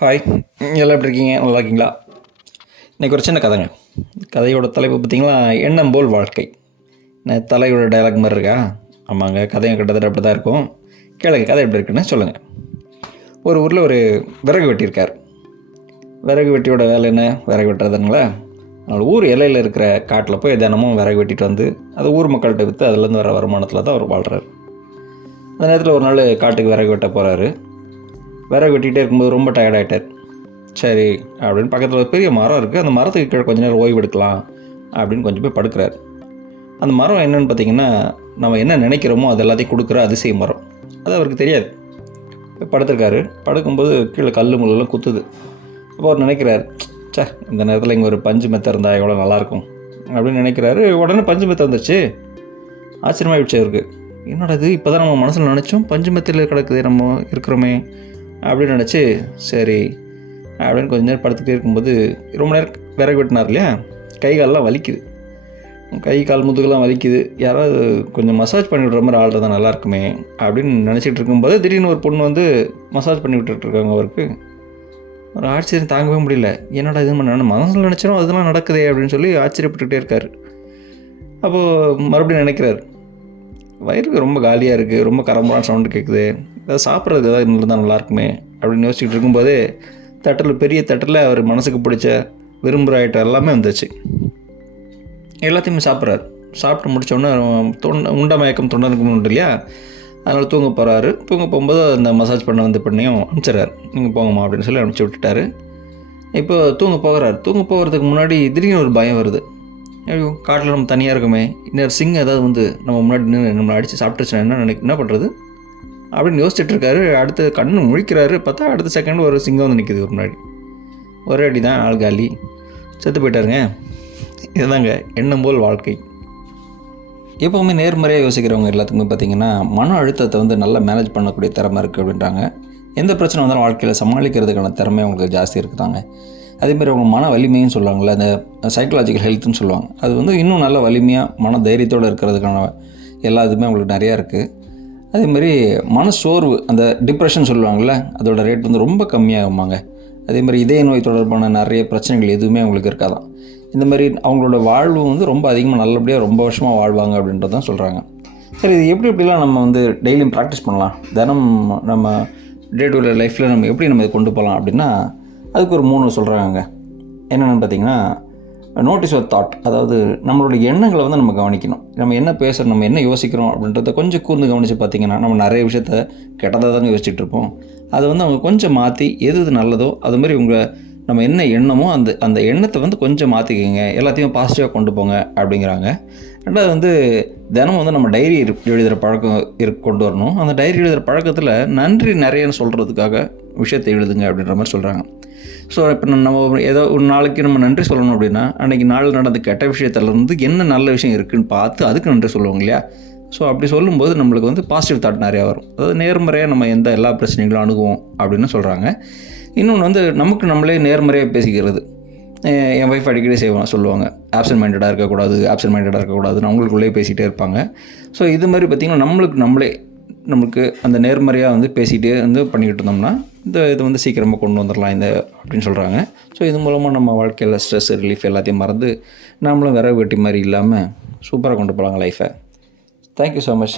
Hi, எல்லாம் எப்படி இருக்கீங்க? நல்லா இருக்கீங்களா? இன்றைக்கி ஒரு சின்ன கதைங்க. கதையோட தலைப்பு பார்த்திங்கன்னா, எண்ணம் போல் வாழ்க்கை. தலையோட டைலாக் மாதிரி இருக்கா? ஆமாங்க, கதையும் கிட்டத்தட்ட அப்படி தான் இருக்கும். கேளுங்க, கதை எப்படி இருக்குன்னு சொல்லுங்கள். ஒரு ஊரில் ஒரு விறகு வெட்டியிருக்கார். விறகு வெட்டியோட வேலை என்ன? விறகு வெட்டுறதுங்களா? அதனால் ஊர் எல்லையில் இருக்கிற காட்டில் போய் தினமும் விறகு வெட்டிட்டு வந்து அதை ஊர் மக்கள்கிட்ட விற்று அதுலேருந்து வர வருமானத்தில் தான் அவர் வாழ்கிறார். அந்த நேரத்தில் ஒரு நாள் காட்டுக்கு விறகு வெட்ட போகிறாரு. விறகு வெட்டிகிட்டே இருக்கும்போது ரொம்ப டயர்டாகிட்டார். சரி அப்படின்னு பக்கத்தில் ஒரு பெரிய மரம் இருக்குது. அந்த மரத்துக்கு கீழே கொஞ்சம் நேரம் ஓய்வு எடுக்கலாம் அப்படின்னு கொஞ்சம் போய் படுக்கிறார். அந்த மரம் என்னென்னு பார்த்திங்கன்னா, நம்ம என்ன நினைக்கிறோமோ அது எல்லாத்தையும் கொடுக்குற அதிசய மரம். அது அவருக்கு தெரியாது. படுத்திருக்காரு. படுக்கும்போது கீழே கல் முள்ளெல்லாம் குத்துது. அப்போ அவர் நினைக்கிறார், இந்த நேரத்தில் இங்கே ஒரு பஞ்சு மெத்தை இருந்தால் எவ்வளோ நல்லாயிருக்கும் அப்படின்னு நினைக்கிறாரு. உடனே பஞ்சு மெத்தை வந்துச்சு. ஆச்சரியமாகிடுச்சு அவருக்கு. என்னோட இது இப்போ தான் நம்ம மனசில் நினச்சோம், பஞ்சு மெத்தையில் கிடக்குது, நம்ம இருக்கிறோமே அப்படின்னு நினச்சி சரி அப்படின்னு கொஞ்சம் நேரம் படுத்துகிட்டே இருக்கும்போது ரொம்ப நேரம் விறகு வெட்டினார் இல்லையா, கை காலெலாம் வலிக்குது. கை கால் முதுகெல்லாம் வலிக்குது. யாராவது கொஞ்சம் மசாஜ் பண்ணி விடுற மாதிரி ஆள் தான் நல்லாயிருக்குமே அப்படின்னு நினச்சிட்டு இருக்கும்போது திடீர்னு ஒரு பொண்ணு வந்து மசாஜ் பண்ணி விட்டுட்ருக்காங்க. அவருக்கு ஒரு ஆச்சரியம் தாங்கவே முடியல. என்னடா இது நான் மனசில் நினச்சிடும் அதெல்லாம் நடக்குதே அப்படின்னு சொல்லி ஆச்சரியப்பட்டுகிட்டே இருக்கார். அப்போது மறுபடியும் நினைக்கிறார், வயிறுக்கு ரொம்ப காலியாக இருக்குது, ரொம்ப கரம்பரான சவுண்டு கேட்குது, ஏதாவது சாப்பிட்றதுக்கு ஏதாவது இருந்தால் நல்லாயிருக்குமே அப்படின்னு யோசிச்சுட்டு இருக்கும்போது பெரிய தட்டில் அவர் மனசுக்கு பிடிச்ச விரும்புகிற ஐட்டம் எல்லாமே வந்துச்சு. எல்லாத்தையுமே சாப்பிட்றாரு. சாப்பிட்டு முடித்தோடனே உண்ட மயக்கம் தொண்டனுக்கு உண்டு இல்லையா, அதனால் தூங்க போகிறாரு. தூங்க போகும்போது அந்த மசாஜ் பண்ண வந்த பெண்ணையும் அனுப்பிச்சிட்றாரு. நீங்கள் போங்கம்மா அப்படின்னு சொல்லி அனுப்பிச்சி விட்டுட்டாரு. இப்போ தூங்க போகிறாரு. தூங்க போகிறதுக்கு முன்னாடி திடீர்னு ஒரு பயம் வருது. ஐயோ, காட்டில் நம்ம தனியாக இருக்குமே, இன்னொரு சிங்கம் ஏதாவது வந்து நம்ம முன்னாடி நின்று நம்மளை அடித்து சாப்பிட்டுச்சுன்னா என்ன பண்ணுறது அப்படின்னு யோசிச்சுட்ருக்காரு. அடுத்து கண்ணு முழிக்கிறாரு. பார்த்தா அடுத்த செகண்ட் ஒரு சிங்கம் வந்து நிற்கிது ஒரு முன்னாடி. ஒரே அடி தான், ஆள் காலி, செத்து போயிட்டாருங்க. இதுதாங்க எண்ணம் போல் வாழ்க்கை. எப்போவுமே நேர்மறையாக யோசிக்கிறவங்க எல்லாத்துக்குமே பார்த்திங்கன்னா மன அழுத்தத்தை வந்து நல்லா மேனேஜ் பண்ணக்கூடிய திறமை இருக்குது அப்படின்றாங்க. எந்த பிரச்சனை வந்தாலும் வாழ்க்கையில் சமாளிக்கிறதுக்கான திறமை அவங்களுக்கு ஜாஸ்தி இருக்குதாங்க. அதேமாதிரி அவங்க மன வலிமைன்னு சொல்லுவாங்கள்ல, அந்த சைக்கலாஜிக்கல் ஹெல்த்துன்னு சொல்லுவாங்க, அது வந்து இன்னும் நல்ல வலிமையாக மன தைரியத்தோடு இருக்கிறதுக்கான எல்லா இதுவுமே அவங்களுக்கு நிறையா இருக்குது. அதேமாதிரி மனசோர்வு, அந்த டிப்ரெஷன் சொல்லுவாங்கள்ல, அதோட ரேட் வந்து ரொம்ப கம்மியாகுமாங்க. அதேமாதிரி இதய நோய் தொடர்பான நிறைய பிரச்சனைகள் எதுவுமே அவங்களுக்கு இருக்காதான். இந்த மாதிரி அவங்களோட வாழ்வு வந்து ரொம்ப அதிகமாக நல்லபடியாக ரொம்ப வருஷமாக வாழ்வாங்க அப்படின்றது தான் சொல்கிறாங்க. சரி, இது எப்படிலாம் நம்ம வந்து டெய்லியும் ப்ராக்டிஸ் பண்ணலாம், தினம் நம்ம டே டு டே லைஃப்பில் நம்ம எப்படி நம்ம இதை கொண்டு போகலாம் அப்படின்னா, அதுக்கு ஒரு 3 சொல்கிறாங்க. என்னென்னு பார்த்திங்கன்னா, நோட்டீஸ் யுவர் தாட். அதாவது நம்மளோட எண்ணங்களை வந்து நம்ம கவனிக்கணும். நம்ம என்ன பேசுகிறோம், நம்ம என்ன யோசிக்கிறோம் அப்படின்றத கொஞ்சம் கூர்ந்து கவனித்து பார்த்திங்கன்னா, நம்ம நிறைய விஷயத்த கெட்டதாக தாங்க யோசிச்சுட்டு இருப்போம். அதை வந்து அவங்க கொஞ்சம் மாற்றி எது நல்லதோ அதுமாதிரி நம்ம என்ன எண்ணமோ அந்த எண்ணத்தை வந்து கொஞ்சம் மாற்றிக்கங்க, எல்லாத்தையும் பாசிட்டிவாக கொண்டு போங்க அப்படிங்கிறாங்க. ரெண்டாவது வந்து தினமும் வந்து நம்ம டைரி எழுதுகிற பழக்கம் கொண்டு வரணும். அந்த டைரி எழுதுகிற பழக்கத்தில் நன்றி நிறையன்னு சொல்கிறதுக்காக விஷயத்தை எழுதுங்க அப்படின்ற மாதிரி சொல்கிறாங்க. ஸோ இப்போ நம்ம ஏதோ ஒரு நாளைக்கு நம்ம நன்றி சொல்லணும் அப்படின்னா, அன்றைக்கி நாள் நடந்த கெட்ட விஷயத்துலேருந்து என்ன நல்ல விஷயம் இருக்குதுன்னு பார்த்து அதுக்கு நன்றி சொல்லுவோங்க இல்லையா. ஸோ அப்படி சொல்லும்போது நம்மளுக்கு வந்து பாசிட்டிவ் தாட் நிறையா வரும். அதாவது நேர்மறையாக நம்ம எல்லா பிரச்சனைகளும் அணுகுவோம் அப்படின்னு சொல்கிறாங்க. இன்னொன்று வந்து நமக்கு நம்மளே நேர்மறையாக பேசிக்கிறது. என் ஒய்ஃப் அடிக்கடி சொல்லுவாங்க, ஆப்சன்ட் மைண்டடாக இருக்கக்கூடாதுன்னு அவங்களுக்குள்ளே பேசிகிட்டே இருப்பாங்க. ஸோ இது மாதிரி பார்த்திங்கன்னா நம்மளுக்கு அந்த நேர்மறையாக வந்து பேசிகிட்டே வந்து பண்ணிக்கிட்டு இருந்தோம்னா இது வந்து சீக்கிரமாக கொண்டு வந்துடலாம் அப்படின்னு சொல்கிறாங்க. ஸோ இது மூலமாக நம்ம வாழ்க்கையில் ஸ்ட்ரெஸ் ரிலீஃப் எல்லாத்தையும் மறந்து நம்மளும் விறகு வெட்டி மாதிரி இல்லாமல் சூப்பராக கொண்டு போகலாங்க லைஃப்பை. Thank you so much.